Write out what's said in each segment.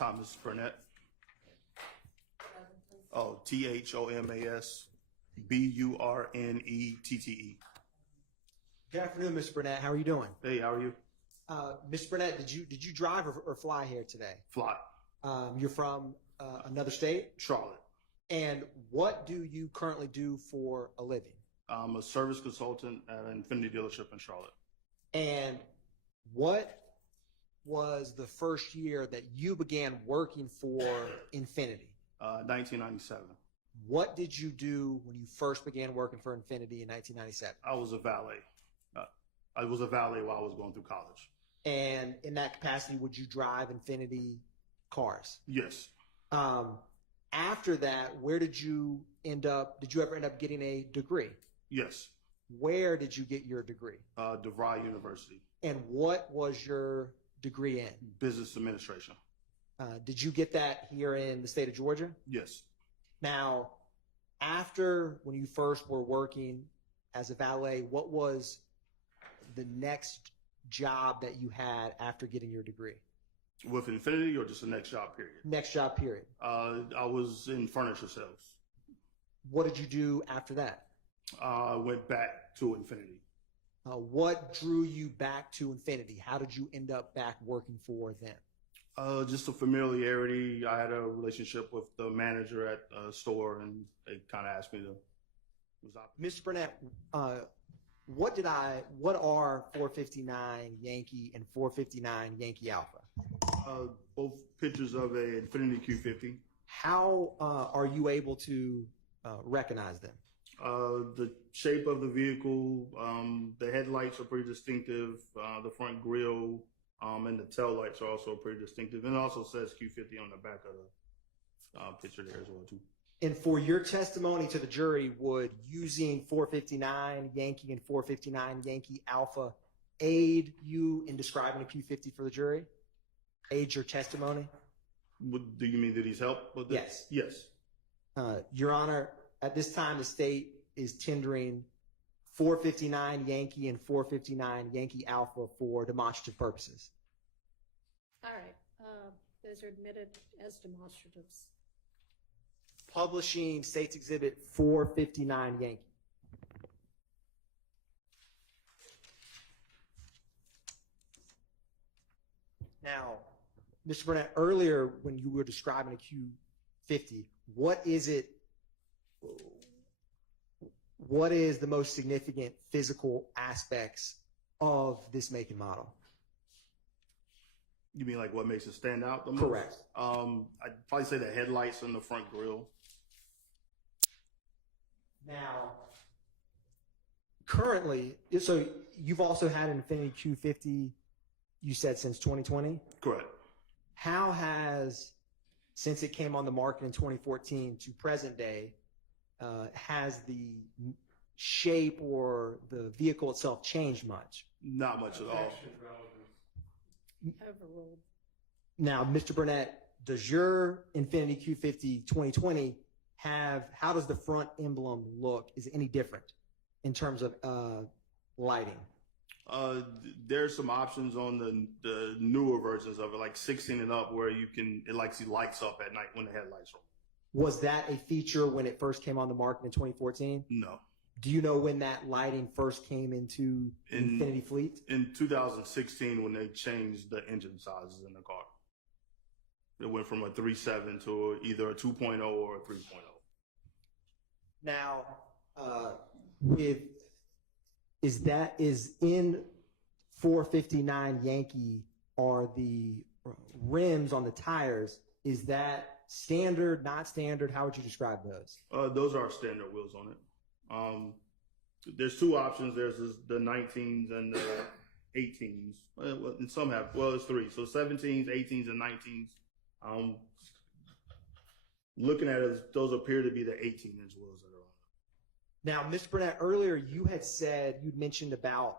Thomas Burnett. Oh, Thomas Burnette. Good afternoon, Mr. Burnett. How are you doing? Hey, how are you? Mr. Burnett, did you drive or fly here today? Fly. You're from another state? Charlotte. And what do you currently do for a living? I'm a service consultant at an Infiniti dealership in Charlotte. And what was the first year that you began working for Infiniti? 1997. What did you do when you first began working for Infiniti in 1997? I was a valet. I was a valet while I was going through college. And in that capacity, would you drive Infiniti cars? Yes. After that, where did you end up? Did you ever end up getting a degree? Yes. Where did you get your degree? DeVry University. And what was your degree in? Business administration. Did you get that here in the state of Georgia? Yes. Now, after when you first were working as a valet, what was the next job that you had after getting your degree? With Infiniti or just the next job period? Next job period. I was in furniture sales. What did you do after that? I went back to Infiniti. What drew you back to Infiniti? How did you end up back working for them? Just a familiarity. I had a relationship with the manager at a store, and they kind of asked me to. Mr. Burnett, what are 459 Yankee and 459 Yankee Alpha? Both pictures of a Infiniti Q50. How are you able to recognize them? The shape of the vehicle, the headlights are pretty distinctive. The front grille and the tail lights are also pretty distinctive. And it also says Q50 on the back of the picture there as well too. And for your testimony to the jury, would using 459 Yankee and 459 Yankee Alpha aid you in describing a Q50 for the jury? Aid your testimony? Do you mean that he's helped with this? Yes. Yes. Your Honor, at this time, the state is tendering 459 Yankee and 459 Yankee Alpha for demonstrative purposes. All right. Those are admitted as demonstratives. Publishing State's Exhibit 459 Yankee. Now, Mr. Burnett, earlier when you were describing a Q50, what is the most significant physical aspects of this make and model? You mean like what makes it stand out the most? Correct. I'd probably say the headlights and the front grille. Now, currently, so you've also had an Infiniti Q50, you said, since 2020? Correct. How has, since it came on the market in 2014 to present day, has the shape or the vehicle itself changed much? Not much at all. Overruled. Now, Mr. Burnett, does your Infiniti Q50 2020 how does the front emblem look? Is it any different in terms of lighting? There's some options on the newer versions of it, like 16 and up, where it lights up at night when the headlights are on. Was that a feature when it first came on the market in 2014? No. Do you know when that lighting first came into Infiniti fleet? In 2016, when they changed the engine sizes in the car. It went from a 3.7 to either a 2.0 or a 3.0. Now, is in 459 Yankee, are the rims on the tires, is that standard, not standard? How would you describe those? Those are standard wheels on it. There's two options. There's the 19s and the 18s. And some have, it's three. So 17s, 18s, and 19s. Looking at it, those appear to be the 18-inch wheels that are on it. Now, Mr. Burnett, earlier you'd mentioned about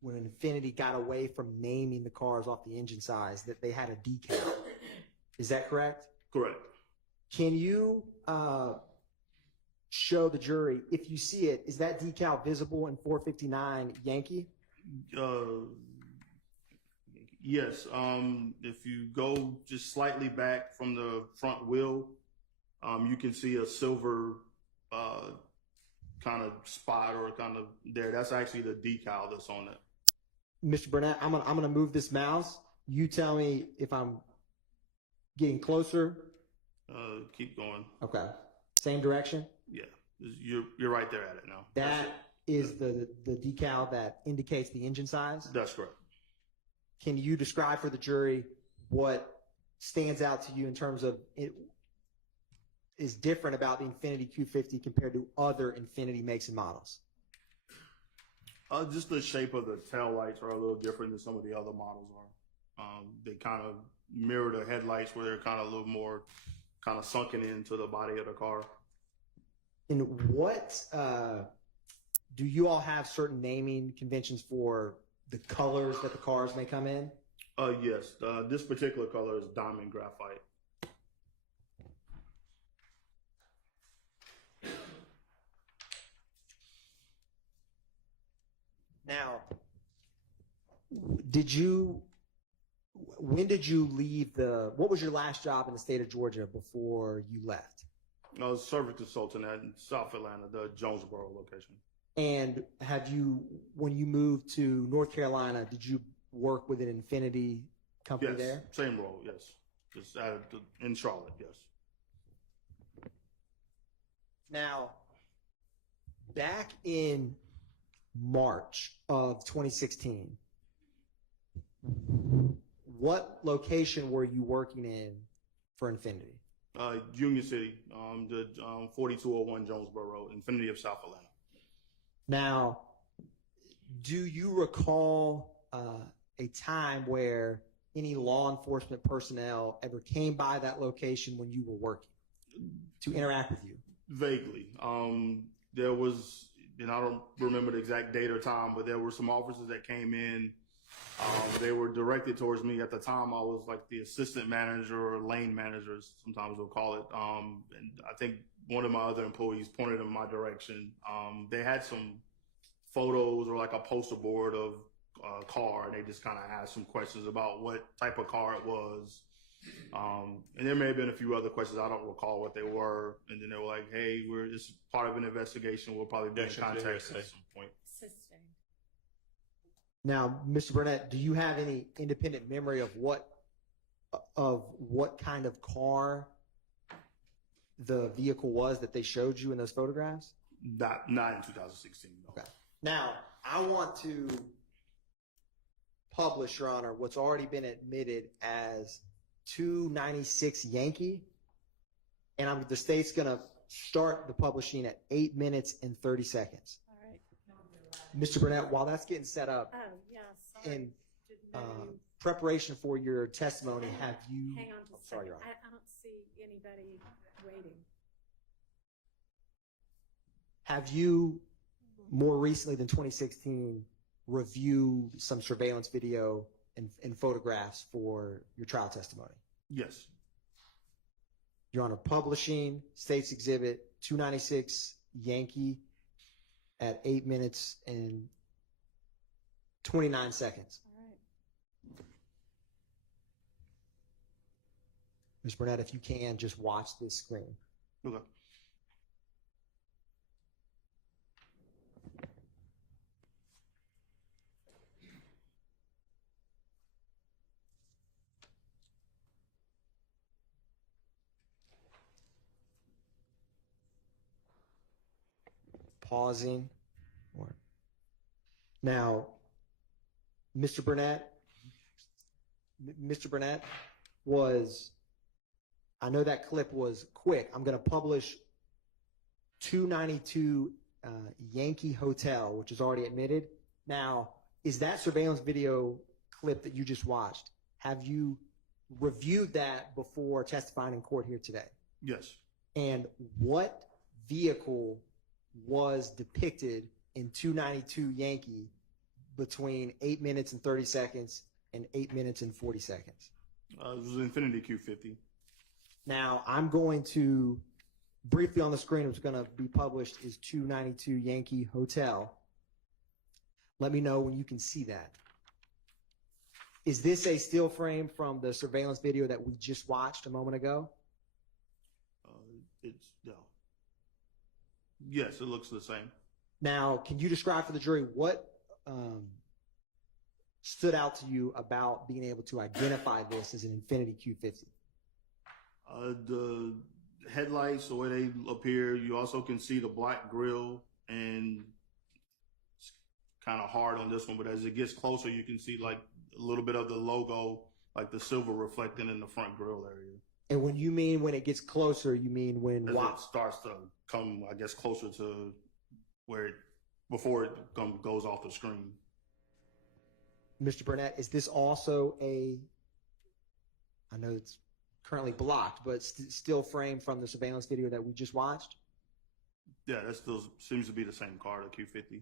when Infiniti got away from naming the cars off the engine size that they had a decal. Is that correct? Correct. Can you show the jury, if you see it, is that decal visible in 459 Yankee? Yes. If you go just slightly back from the front wheel, you can see a silver kind of spot or kind of there. That's actually the decal that's on it. Mr. Burnett, I'm gonna move this mouse. You tell me if I'm getting closer. Keep going. Okay. Same direction? Yeah. You're right there at it now. That is the decal that indicates the engine size? That's correct. Can you describe for the jury what stands out to you in terms of it is different about the Infiniti Q50 compared to other Infiniti makes and models? Just the shape of the tail lights are a little different than some of the other models are. They kind of mirror the headlights where they're kind of a little more kind of sunken into the body of the car. And what do you all have certain naming conventions for the colors that the cars may come in? Yes. This particular color is diamond graphite. Now, when did you leave what was your last job in the state of Georgia before you left? I was service consultant at South Atlanta, the Jonesboro location. And when you moved to North Carolina, did you work with an Infiniti company there? Same role, yes. Just in Charlotte, yes. Now, back in March of 2016, what location were you working in for Infiniti? Union City, the 4201 Jonesboro Road, Infiniti of South Atlanta. Now, do you recall a time where any law enforcement personnel ever came by that location when you were working to interact with you? Vaguely. There was, and I don't remember the exact date or time, but there were some officers that came in. They were directed towards me. At the time, I was like the assistant manager or lane manager, sometimes we'll call it. And I think one of my other employees pointed in my direction. They had some photos or like a poster board of a car, and they just kind of asked some questions about what type of car it was. And there may have been a few other questions. I don't recall what they were. And then they were like, hey, this is part of an investigation. We'll probably be in contact at some point. Sustained. Now, Mr. Burnett, do you have any independent memory of what kind of car the vehicle was that they showed you in those photographs? Not in 2016. No. Okay. Now, I want to publish, Your Honor, what's already been admitted as 296 Yankee, and the state's going to start the publishing at 8 minutes and 30 seconds. All right. Mr. Burnett, while that's getting set up, Oh, yeah, sorry. in Didn't know you. preparation for your testimony, have you? Hang on just a Sorry, second. Your Honor. I don't see anybody waiting. Have you, more recently than 2016, reviewed some surveillance video and photographs for your trial testimony? Yes. Your Honor, publishing State's Exhibit 296 Yankee at 8 minutes and 29 seconds. All right. Ms. Burnett, if you can, just watch this screen. Okay. Pausing. Now, Mr. Burnett I know that clip was quick. I'm going to publish 292 Yankee Hotel, which is already admitted. Now, is that surveillance video clip that you just watched, have you reviewed that before testifying in court here today? Yes. And what vehicle was depicted in 292 Yankee between 8 minutes and 30 seconds and 8 minutes and 40 seconds? It was an Infiniti Q50. Now, I'm going to, briefly on the screen, what's going to be published is 292 Yankee Hotel. Let me know when you can see that. Is this a still frame from the surveillance video that we just watched a moment ago? It's no. Yes, it looks the same. Now, can you describe for the jury what stood out to you about being able to identify this as an Infiniti Q50? The headlights, the way they appear. You also can see the black grille, and it's kind of hard on this one, but as it gets closer, you can see like a little bit of the logo, like the silver reflecting in the front grille area. And when you mean when it gets closer, you mean when As it starts to come, I guess, closer to where it, before it goes off the screen. Mr. Burnett, is this also I know it's currently blocked, but still framed from the surveillance video that we just watched? Yeah, that still seems to be the same car, the Q50.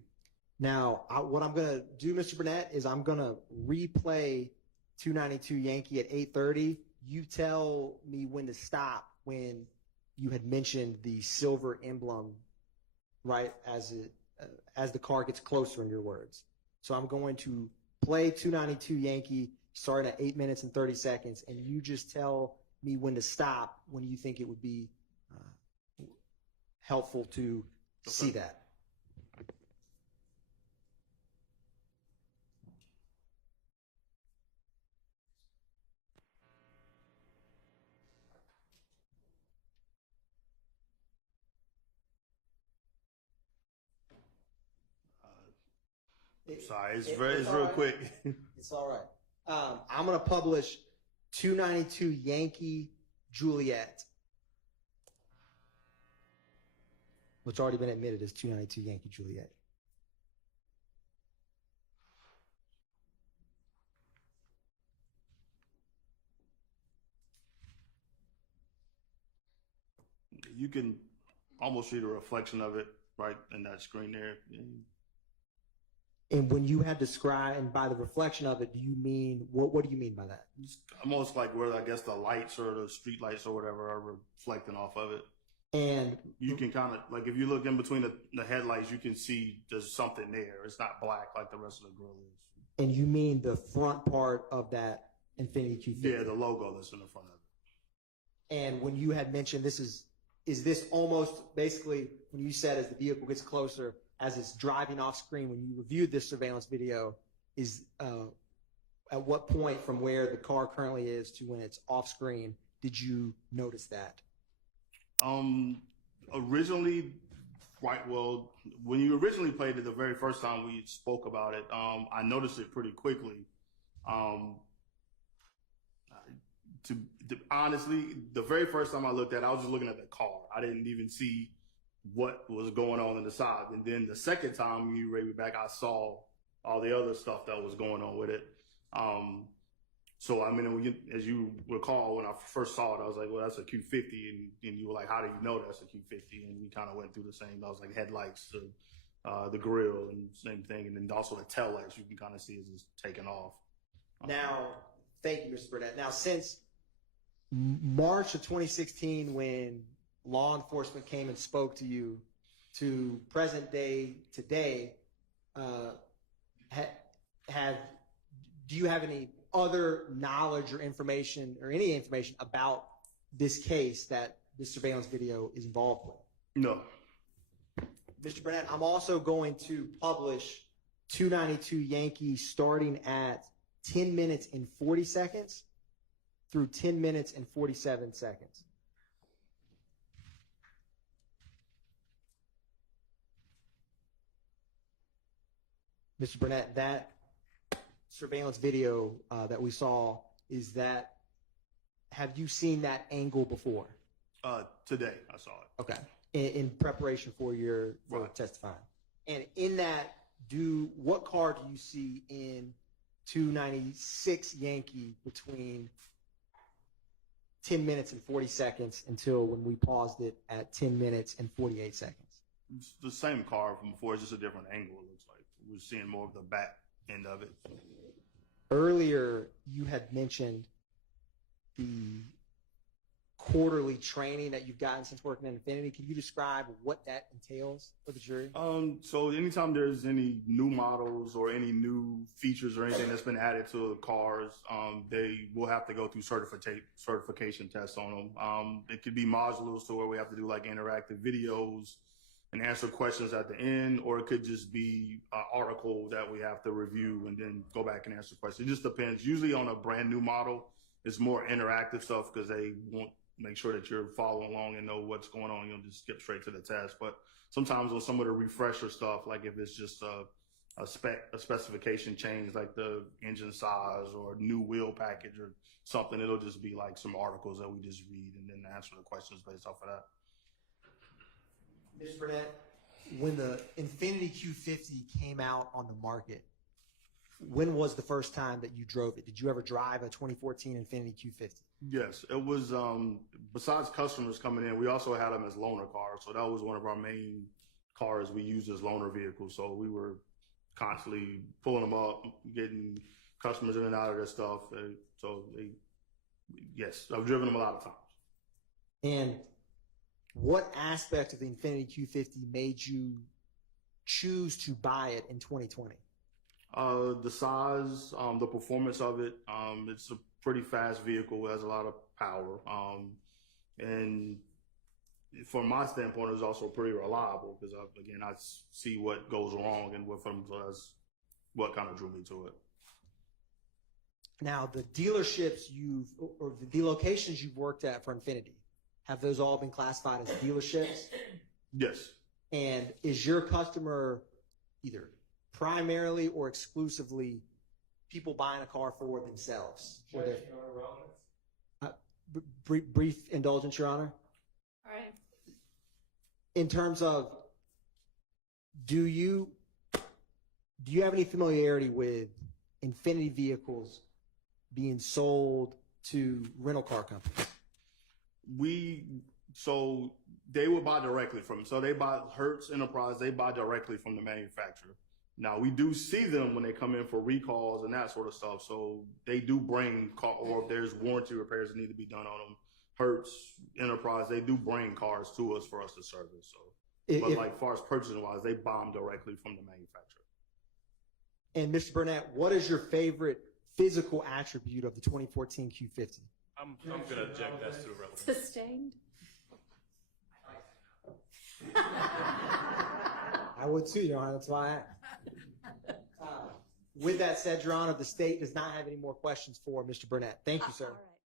Now, what I'm going to do, Mr. Burnett, is I'm going to replay 292 Yankee at 8:30. You tell me when to stop when you had mentioned the silver emblem, right, as the car gets closer, in your words. So I'm going to play 292 Yankee starting at 8 minutes and 30 seconds, and you just tell me when to stop when you think it would be helpful to see that. Sorry, it's real quick. It's all right. I'm going to publish 292 Yankee Juliet, which already been admitted as 292 Yankee Juliet. You can almost see the reflection of it right in that screen there. And when you had described, and by the reflection of it, do you mean, what do you mean by that? It's almost like where I guess the lights or the street lights or whatever are reflecting off of it. And you can kind of, like if you look in between the headlights, you can see there's something there. It's not black like the rest of the grill is. And you mean the front part of that Infiniti Q50? Yeah, the logo that's in the front of it. And when you had mentioned is this almost basically, when you said as the vehicle gets closer, as it's driving off screen, when you reviewed this surveillance video, is at what point from where the car currently is to when it's off screen did you notice that? Originally, right, well, when you originally played it the very first time we spoke about it, I noticed it pretty quickly. Honestly, the very first time I looked at it, I was just looking at the car. I didn't even see what was going on the side. And then the second time you read me back, I saw all the other stuff that was going on with it. So, I mean, as you recall, when I first saw it, I was like, well, that's a Q50. And you were like, how do you know that's a Q50? And we kind of went through the same. I was like, headlights to the grill and same thing. And then also the tail lights you can kind of see as it's taking off. Now, thank you, Mr. Burnett. Now, since March of 2016, when law enforcement came and spoke to you, to present day today, do you have any other knowledge or information or any information about this case that this surveillance video is involved with? No. Mr. Burnett, I'm also going to publish 292 Yankee starting at 10 minutes and 40 seconds through 10 minutes and 47 seconds. Mr. Burnett, that surveillance video that we saw, have you seen that angle before? Today I saw it. Okay. In preparation for your testifying. And in that, what car do you see in 296 Yankee between 10 minutes and 40 seconds until when we paused it at 10 minutes and 48 seconds? It's the same car from before, it's just a different angle, it looks like. We're seeing more of the back end of it. Earlier, you had mentioned the quarterly training that you've gotten since working in Infiniti. Can you describe what that entails for the jury? So anytime there's any new models or any new features or anything that's been added to cars, they will have to go through certification tests on them. It could be modules to where we have to do like interactive videos and answer questions at the end, or it could just be an article that we have to review and then go back and answer questions. It just depends. Usually on a brand new model, it's more interactive stuff because they want make sure that you're following along and know what's going on. You don't just skip straight to the test. But sometimes on some of the refresher stuff, like if it's just a specification change, like the engine size or new wheel package or something, it'll just be like some articles that we just read and then answer the questions based off of that. Mr. Burnett, when the Infiniti Q50 came out on the market, when was the first time that you drove it? Did you ever drive a 2014 Infiniti Q50? Yes, it was, besides customers coming in, we also had them as loaner cars. So that was one of our main cars we used as loaner vehicles. So we were constantly pulling them up, getting customers in and out of their stuff. Yes, I've driven them a lot of times. And what aspect of the Infiniti Q50 made you choose to buy it in 2020? The size, the performance of it. It's a pretty fast vehicle. It has a lot of power. And from my standpoint, it's also pretty reliable because, again, I see what goes wrong and with them. So that's what kind of drew me to it. Now, the dealerships or the locations you've worked at for Infiniti, have those all been classified as dealerships? Yes. And is your customer either primarily or exclusively people buying a car for themselves? Or brief indulgence, Your Honor. All right. In terms of, do you have any familiarity with Infiniti vehicles being sold to rental car companies? So they would buy directly from them. So they buy Hertz Enterprise, they buy directly from the manufacturer. Now, we do see them when they come in for recalls and that sort of stuff. So they do bring or if there's warranty repairs that need to be done on them, Hertz Enterprise, they do bring cars to us for us to service. So, but like far as purchasing wise, they buy them directly from the manufacturer. And Mr. Burnett, what is your favorite physical attribute of the 2014 Q50? I'm going to object. That's too relevant. Sustained? I would too, Your Honor. That's why I asked. With that said, Your Honor, the state does not have any more questions for Mr. Burnett. Thank you, sir. All right.